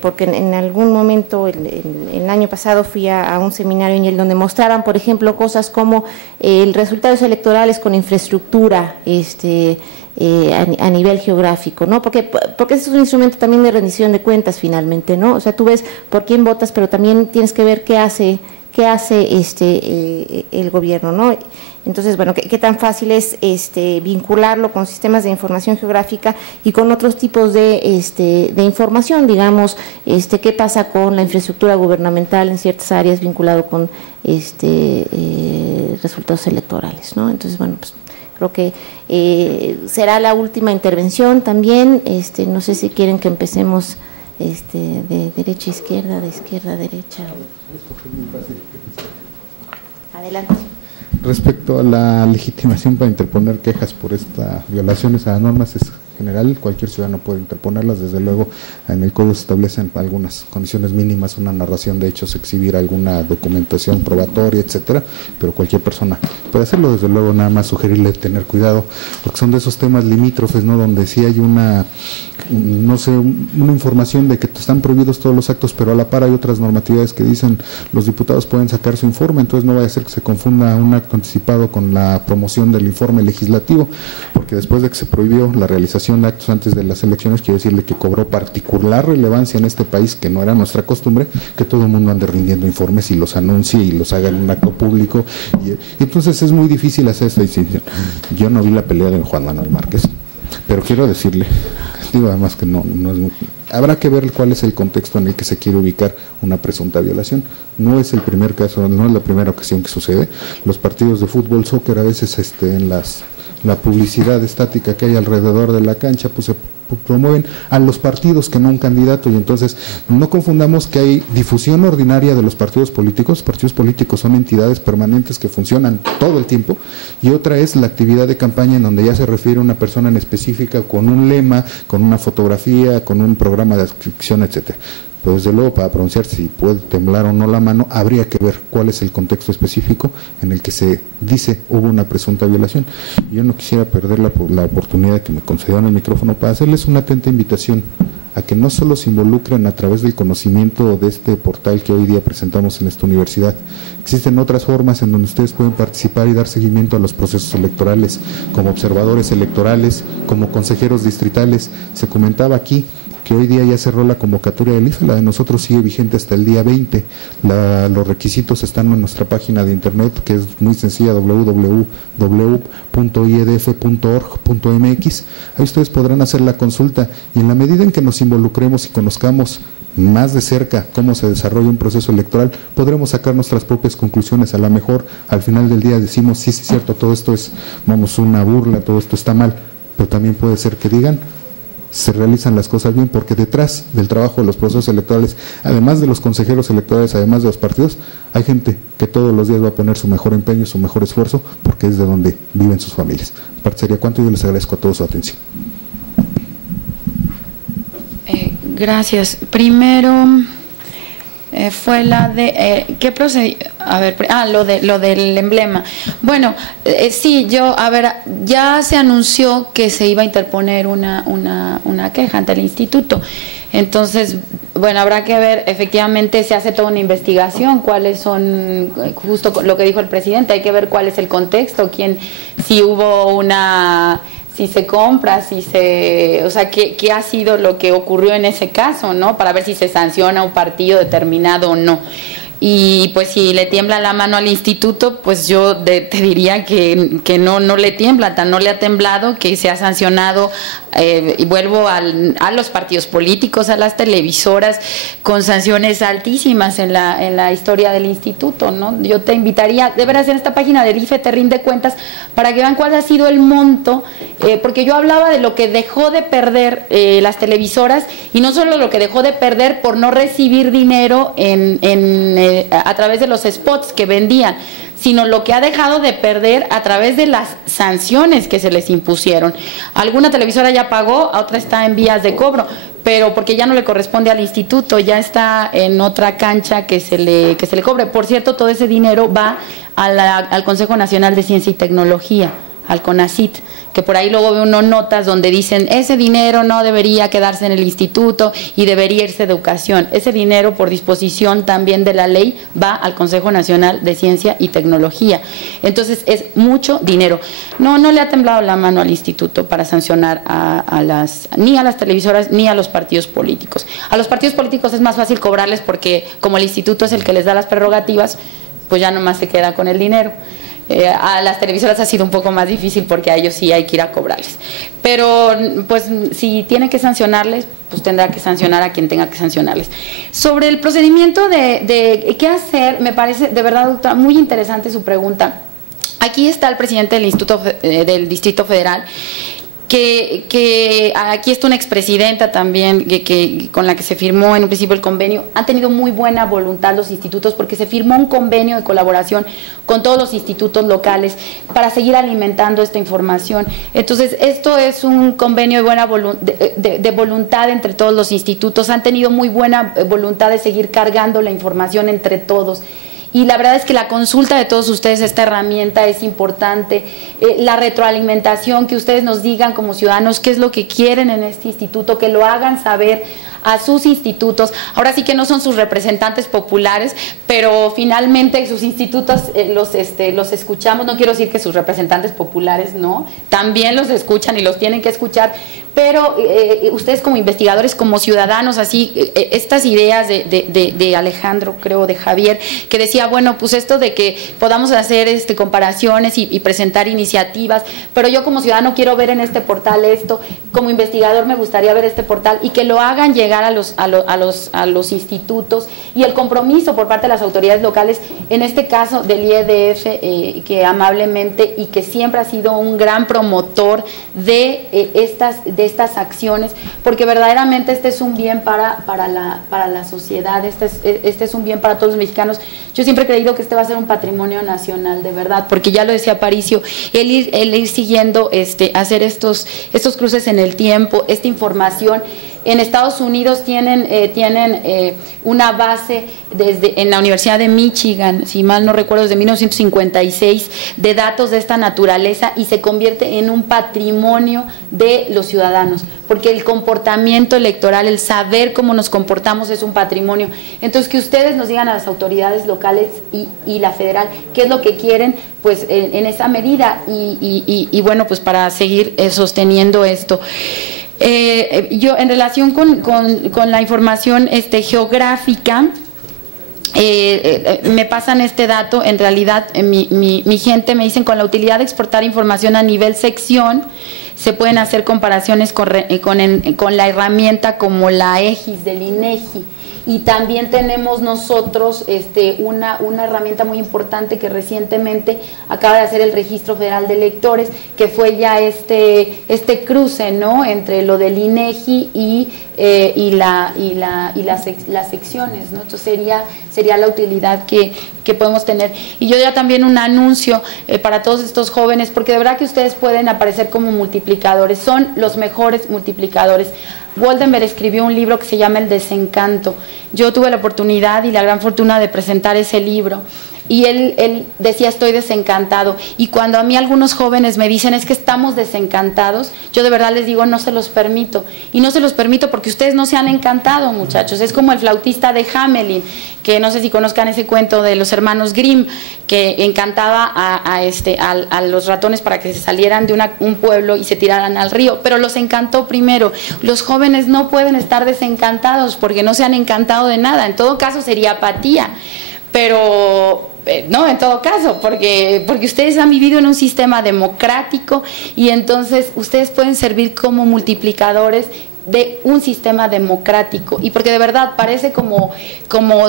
porque en algún momento, el año pasado fui a un seminario en el donde mostraban, por ejemplo, cosas como resultados electorales con infraestructura, a nivel geográfico, ¿no? Porque es un instrumento también de rendición de cuentas finalmente, ¿no? O sea, tú ves por quién votas, pero también tienes que ver qué hace que hace el gobierno, ¿no? Entonces, bueno, ¿qué tan fácil es vincularlo con sistemas de información geográfica y con otros tipos de información? Digamos, ¿qué pasa con la infraestructura gubernamental en ciertas áreas vinculado con resultados electorales, ¿no? Entonces, bueno, pues creo que será la última intervención también. No sé si quieren que empecemos de derecha a izquierda, de izquierda a derecha. Adelante. Respecto a la legitimación para interponer quejas por estas violaciones a las normas es general, cualquier ciudadano puede interponerlas, desde luego en el código se establecen algunas condiciones mínimas, una narración de hechos, exhibir alguna documentación probatoria, etcétera, pero cualquier persona puede hacerlo, desde luego nada más sugerirle tener cuidado, porque son de esos temas limítrofes, ¿no?, donde sí hay una información de que están prohibidos todos los actos, pero a la par hay otras normatividades que dicen los diputados pueden sacar su informe, entonces no vaya a ser que se confunda un acto anticipado con la promoción del informe legislativo, porque después de que se prohibió la realización de actos antes de las elecciones, quiero decirle que cobró particular relevancia en este país, que no era nuestra costumbre, que todo el mundo ande rindiendo informes y los anuncie y los haga en un acto público, y entonces es muy difícil hacer esta distinción. Yo no vi la pelea de Juan Manuel Márquez, pero quiero decirle, digo además que no es muy, habrá que ver cuál es el contexto en el que se quiere ubicar una presunta violación. No es el primer caso, no es la primera ocasión que sucede. Los partidos de fútbol, soccer, a veces en la publicidad estática que hay alrededor de la cancha, pues se promueven a los partidos que no un candidato, y entonces no confundamos que hay difusión ordinaria de los partidos políticos. Los partidos políticos son entidades permanentes que funcionan todo el tiempo, y otra es la actividad de campaña en donde ya se refiere a una persona en específica con un lema, con una fotografía, con un programa de adscripción, etcétera. Pues desde luego, para pronunciar si puede temblar o no la mano, habría que ver cuál es el contexto específico en el que se dice hubo una presunta violación. Yo no quisiera perder la oportunidad que me concedieron el micrófono para hacerles una atenta invitación a que no solo se involucren a través del conocimiento de este portal que hoy día presentamos en esta universidad. Existen otras formas en donde ustedes pueden participar y dar seguimiento a los procesos electorales, como observadores electorales, como consejeros distritales. Se comentaba aquí que hoy día ya cerró la convocatoria del IFE, la de nosotros sigue vigente hasta el día 20. Los requisitos están en nuestra página de internet, que es muy sencilla, www.iedf.org.mx. Ahí ustedes podrán hacer la consulta, y en la medida en que nos involucremos y conozcamos más de cerca cómo se desarrolla un proceso electoral, podremos sacar nuestras propias conclusiones. A lo mejor al final del día decimos, sí, es cierto, todo esto es, una burla, todo esto está mal, pero también puede ser que digan, se realizan las cosas bien, porque detrás del trabajo de los procesos electorales, además de los consejeros electorales, además de los partidos, hay gente que todos los días va a poner su mejor empeño, su mejor esfuerzo, porque es de donde viven sus familias. Aparte sería cuánto, yo les agradezco a todos su atención. Gracias. Primero fue la de ¿qué procedí? A ver, lo del emblema. Bueno, sí, ya se anunció que se iba a interponer una queja ante el instituto. Entonces, bueno, habrá que ver, efectivamente se hace toda una investigación, cuáles son, justo lo que dijo el presidente, hay que ver cuál es el contexto, si hubo si se compra, qué ha sido lo que ocurrió en ese caso, ¿no? Para ver si se sanciona un partido determinado o no. Y pues si le tiembla la mano al instituto, pues yo te diría que no le tiembla, no le ha temblado, que se ha sancionado, y vuelvo a los partidos políticos, a las televisoras, con sanciones altísimas en la historia del instituto, ¿no? Yo te invitaría, de veras, en esta página del IFE te rinde cuentas para que vean cuál ha sido el monto, porque yo hablaba de lo que dejó de perder las televisoras, y no solo lo que dejó de perder por no recibir dinero a través de los spots que vendían, sino lo que ha dejado de perder a través de las sanciones que se les impusieron. Alguna televisora ya pagó, a otra está en vías de cobro, pero porque ya no le corresponde al instituto, ya está en otra cancha que se le cobre. Por cierto, todo ese dinero va al Consejo Nacional de Ciencia y Tecnología, al CONACYT, que por ahí luego ve uno notas donde dicen ese dinero no debería quedarse en el instituto y debería irse de educación. Ese dinero, por disposición también de la ley, va al Consejo Nacional de Ciencia y Tecnología. Entonces es mucho dinero. No le ha temblado la mano al instituto para sancionar ni a las televisoras ni a los partidos políticos. A los partidos políticos es más fácil cobrarles porque como el instituto es el que les da las prerrogativas, pues ya nomás se queda con el dinero. A las televisoras ha sido un poco más difícil porque a ellos sí hay que ir a cobrarles. Pero pues si tiene que sancionarles, pues tendrá que sancionar a quien tenga que sancionarles. Sobre el procedimiento de qué hacer, me parece de verdad, doctora, muy interesante su pregunta. Aquí está el presidente del Distrito Federal, que aquí está una expresidenta también con la que se firmó en un principio el convenio. Han tenido muy buena voluntad los institutos porque se firmó un convenio de colaboración con todos los institutos locales para seguir alimentando esta información. Entonces, esto es un convenio de buena de voluntad entre todos los institutos. Han tenido muy buena voluntad de seguir cargando la información entre todos. Y la verdad es que la consulta de todos ustedes, esta herramienta es importante, la retroalimentación, que ustedes nos digan como ciudadanos qué es lo que quieren en este instituto, que lo hagan saber a sus institutos. Ahora sí que no son sus representantes populares, pero finalmente sus institutos los escuchamos. No quiero decir que sus representantes populares no, también los escuchan y los tienen que escuchar, pero ustedes como investigadores, como ciudadanos, así, estas ideas de Alejandro, creo, de Javier, que decía, bueno, pues esto de que podamos hacer comparaciones y presentar iniciativas, pero yo como ciudadano quiero ver en este portal esto, como investigador me gustaría ver este portal, y que lo hagan llegar a los institutos, y el compromiso por parte de las autoridades locales, en este caso del IEDF, que amablemente y que siempre ha sido un gran promotor de estas acciones, porque verdaderamente este es un bien para la sociedad, este es un bien para todos los mexicanos. Yo siempre he creído que este va a ser un patrimonio nacional, de verdad, porque ya lo decía Aparicio, el ir siguiendo, hacer estos cruces en el tiempo, esta información. En Estados Unidos tienen una base en la Universidad de Michigan, si mal no recuerdo, desde 1956, de datos de esta naturaleza, y se convierte en un patrimonio de los ciudadanos, porque el comportamiento electoral, el saber cómo nos comportamos es un patrimonio. Entonces, que ustedes nos digan a las autoridades locales y la federal qué es lo que quieren, pues en esa medida, y bueno, pues para seguir sosteniendo esto. Yo en relación con la información geográfica, me pasan este dato. En realidad mi gente me dicen, con la utilidad de exportar información a nivel sección se pueden hacer comparaciones con la herramienta como la EGIS del INEGI. Y también tenemos nosotros una herramienta muy importante que recientemente acaba de hacer el Registro Federal de Electores, que fue ya este cruce, ¿no?, entre lo del INEGI y las secciones, ¿no? Entonces sería la utilidad que podemos tener. Y yo ya también un anuncio para todos estos jóvenes, porque de verdad que ustedes pueden aparecer como multiplicadores, son los mejores multiplicadores. Goldenberg escribió un libro que se llama El Desencanto. Yo tuve la oportunidad y la gran fortuna de presentar ese libro. Y él decía, estoy desencantado. Y cuando a mí algunos jóvenes me dicen, es que estamos desencantados, yo de verdad les digo, no se los permito. Y no se los permito porque ustedes no se han encantado, muchachos. Es como el flautista de Hamelin, que no sé si conozcan ese cuento de los hermanos Grimm, que encantaba a los ratones para que se salieran de un pueblo y se tiraran al río. Pero los encantó primero. Los jóvenes no pueden estar desencantados porque no se han encantado de nada. En todo caso sería apatía. Pero no, en todo caso, porque ustedes han vivido en un sistema democrático, y entonces ustedes pueden servir como multiplicadores de un sistema democrático, y porque de verdad parece como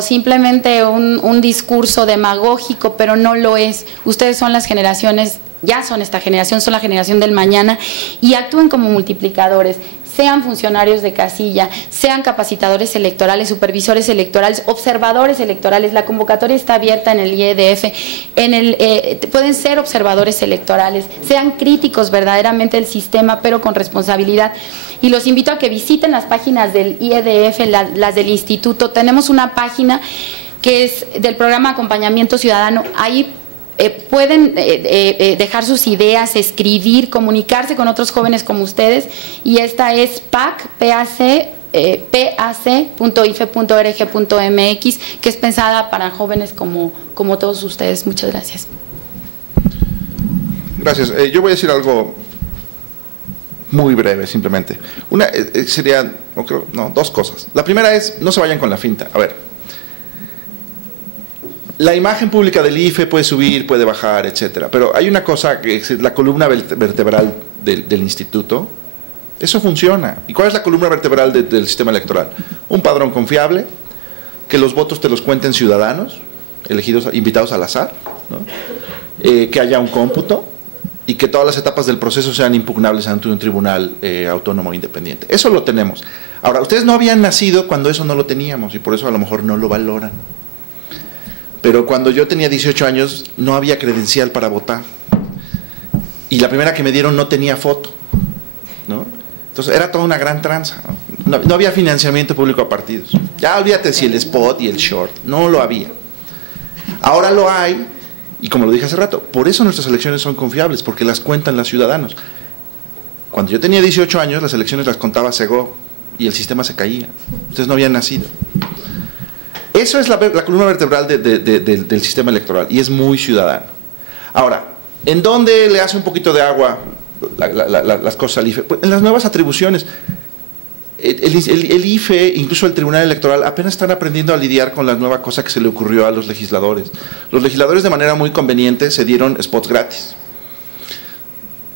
simplemente un discurso demagógico, pero no lo es. Ustedes son las generaciones, ya son esta generación, son la generación del mañana, y actúen como multiplicadores. Sean funcionarios de casilla, sean capacitadores electorales, supervisores electorales, observadores electorales. La convocatoria está abierta en el IEDF, pueden ser observadores electorales, sean críticos verdaderamente del sistema, pero con responsabilidad. Y los invito a que visiten las páginas del IEDF, las del instituto. Tenemos una página que es del programa Acompañamiento Ciudadano. Ahí pueden dejar sus ideas, escribir, comunicarse con otros jóvenes como ustedes, y esta es pac.ife.org.mx, que es pensada para jóvenes como todos ustedes. Muchas gracias. Gracias. Yo voy a decir algo muy breve, simplemente. Una sería, dos cosas. La primera es, no se vayan con la finta. A ver, la imagen pública del IFE puede subir, puede bajar, etcétera. Pero hay una cosa que es la columna vertebral del instituto. Eso funciona. ¿Y cuál es la columna vertebral del sistema electoral? Un padrón confiable, que los votos te los cuenten ciudadanos, elegidos, invitados al azar, ¿no? Que haya un cómputo y que todas las etapas del proceso sean impugnables ante un tribunal autónomo e independiente. Eso lo tenemos. Ahora, ustedes no habían nacido cuando eso no lo teníamos y por eso a lo mejor no lo valoran. Pero cuando yo tenía 18 años no había credencial para votar. Y la primera que me dieron no tenía foto, ¿no? Entonces era toda una gran tranza, ¿no? No había financiamiento público a partidos. Ya olvídate si el spot y el short, no lo había. Ahora lo hay, y como lo dije hace rato, por eso nuestras elecciones son confiables, porque las cuentan los ciudadanos. Cuando yo tenía 18 años, las elecciones las contaba Segov y el sistema se caía. Ustedes no habían nacido. Eso es la columna vertebral del sistema electoral y es muy ciudadano. Ahora, ¿en dónde le hace un poquito de agua las cosas al IFE? Pues en las nuevas atribuciones. El IFE, incluso el Tribunal Electoral, apenas están aprendiendo a lidiar con la nueva cosa que se le ocurrió a los legisladores. Los legisladores de manera muy conveniente se dieron spots gratis.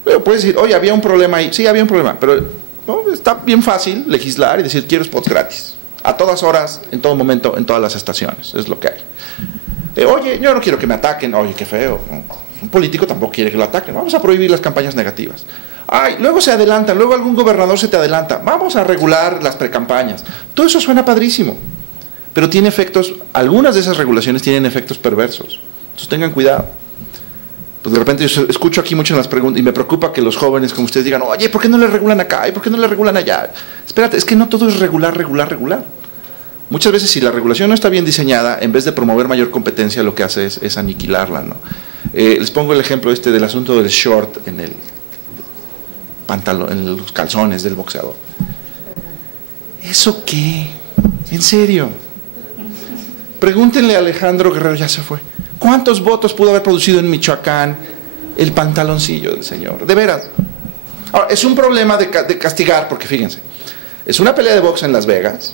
Pero puedes decir, oye, había un problema ahí. Sí, había un problema, pero ¿no? Está bien fácil legislar y decir, quiero spots gratis. A todas horas, en todo momento, en todas las estaciones. Es lo que hay. Oye, yo no quiero que me ataquen. Oye, qué feo, ¿no? Un político tampoco quiere que lo ataquen. Vamos a prohibir las campañas negativas. Ay, luego se adelantan, luego algún gobernador se te adelanta. Vamos a regular las precampañas. Todo eso suena padrísimo, pero tiene efectos, algunas de esas regulaciones tienen efectos perversos. Entonces tengan cuidado. Pues de repente yo escucho aquí muchas las preguntas y me preocupa que los jóvenes como ustedes digan, oye, ¿por qué no le regulan acá? ¿Y por qué no le regulan allá? Espérate, es que no todo es regular. Muchas veces si la regulación no está bien diseñada, en vez de promover mayor competencia, lo que hace es aniquilarla, ¿no? Les pongo el ejemplo del asunto del short en el pantalón, en los calzones del boxeador. ¿Eso qué? ¿En serio? Pregúntenle a Alejandro Guerrero, ya se fue. ¿Cuántos votos pudo haber producido en Michoacán el pantaloncillo del señor? De veras. Ahora, es un problema de castigar, porque fíjense, es una pelea de box en Las Vegas.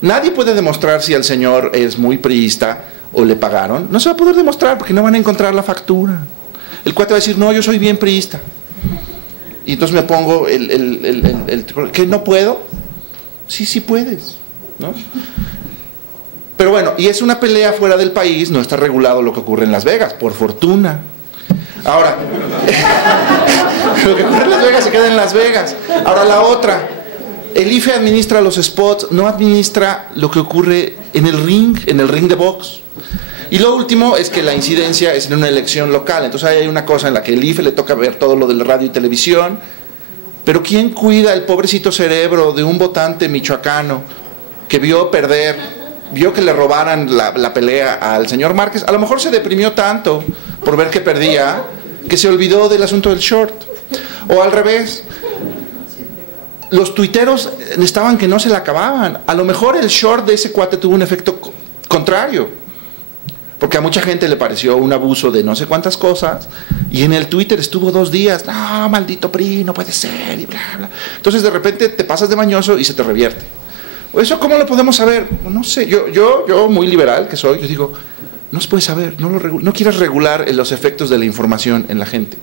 Nadie puede demostrar si el señor es muy priista o le pagaron. No se va a poder demostrar porque no van a encontrar la factura. El cuate va a decir, no, yo soy bien priista. Y entonces me pongo ¿qué, no puedo? Sí puedes, ¿no? Pero bueno, y es una pelea fuera del país, no está regulado lo que ocurre en Las Vegas, por fortuna. Ahora, lo que ocurre en Las Vegas se queda en Las Vegas. Ahora la otra, el IFE administra los spots, no administra lo que ocurre en el ring de box. Y lo último es que la incidencia es en una elección local, entonces hay una cosa en la que el IFE le toca ver todo lo de la radio y televisión, pero ¿quién cuida el pobrecito cerebro de un votante michoacano que vio que le robaran la pelea al señor Márquez? A lo mejor se deprimió tanto por ver que perdía, que se olvidó del asunto del short. O al revés, los tuiteros estaban que no se la acababan. A lo mejor el short de ese cuate tuvo un efecto contrario, porque a mucha gente le pareció un abuso de no sé cuántas cosas, y en el Twitter estuvo 2 días, no, maldito PRI, no puede ser, y bla, bla. Entonces de repente te pasas de mañoso y se te revierte. ¿Eso cómo lo podemos saber? No sé, yo muy liberal que soy, yo digo, no se puede saber, no quieras regular los efectos de la información en la gente.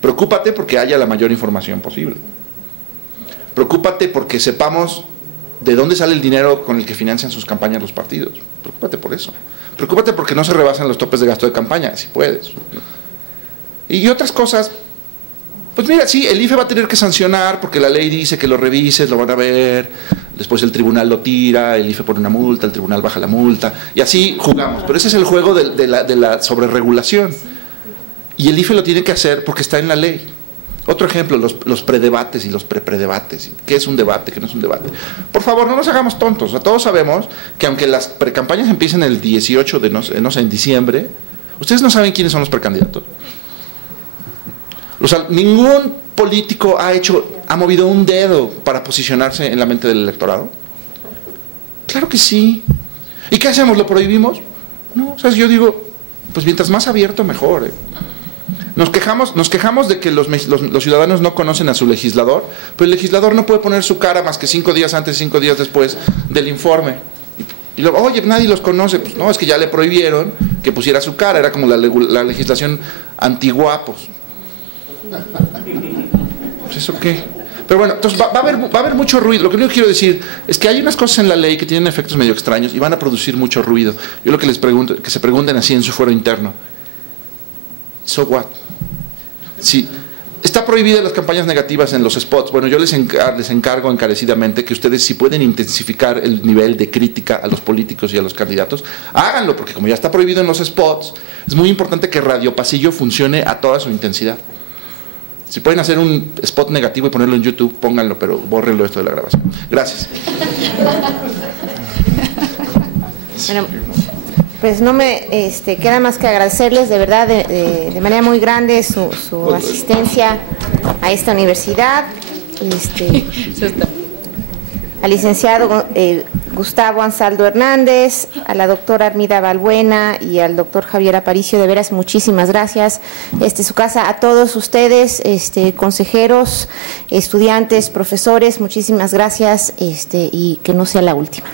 Preocúpate porque haya la mayor información posible. Preocúpate porque sepamos de dónde sale el dinero con el que financian sus campañas los partidos. Preocúpate por eso. Preocúpate porque no se rebasan los topes de gasto de campaña, si puedes. Y otras cosas, pues mira, sí, el IFE va a tener que sancionar porque la ley dice que lo revises, lo van a ver, después el tribunal lo tira, el IFE pone una multa, el tribunal baja la multa, y así jugamos. Pero ese es el juego de la sobreregulación. Y el IFE lo tiene que hacer porque está en la ley. Otro ejemplo, los predebates y los predebates. ¿Qué es un debate? ¿Qué no es un debate? Por favor, no nos hagamos tontos. O sea, todos sabemos que aunque las precampañas empiecen el 18 de, no sé, en diciembre, ustedes no saben quiénes son los precandidatos. O sea, ningún político ha movido un dedo para posicionarse en la mente del electorado. Claro que sí. ¿Y qué hacemos? ¿Lo prohibimos? No, o sea, yo digo, pues mientras más abierto, mejor. Nos quejamos de que los ciudadanos no conocen a su legislador, pero el legislador no puede poner su cara más que 5 días antes, 5 días después del informe. Y luego, oye, nadie los conoce. Pues no, es que ya le prohibieron que pusiera su cara. Era como la legislación antiguapos. Pues eso qué. Pero bueno, entonces va a haber mucho ruido. Lo que yo quiero decir es que hay unas cosas en la ley que tienen efectos medio extraños y van a producir mucho ruido. Yo lo que les pregunto, que se pregunten así en su fuero interno. So what? Sí. Está prohibida las campañas negativas en los spots. Bueno, yo les encargo encarecidamente que ustedes, si pueden intensificar el nivel de crítica a los políticos y a los candidatos, háganlo, porque como ya está prohibido en los spots, es muy importante que Radio Pasillo funcione a toda su intensidad. Si pueden hacer un spot negativo y ponerlo en YouTube, pónganlo, pero bórrenlo esto de la grabación. Gracias. Bueno, pues no me queda más que agradecerles de verdad de manera muy grande su asistencia a esta universidad. Al licenciado Gustavo Ansaldo Hernández, a la doctora Armida Balbuena y al doctor Javier Aparicio, de veras muchísimas gracias. Su casa, a todos ustedes, consejeros, estudiantes, profesores, muchísimas gracias, y que no sea la última.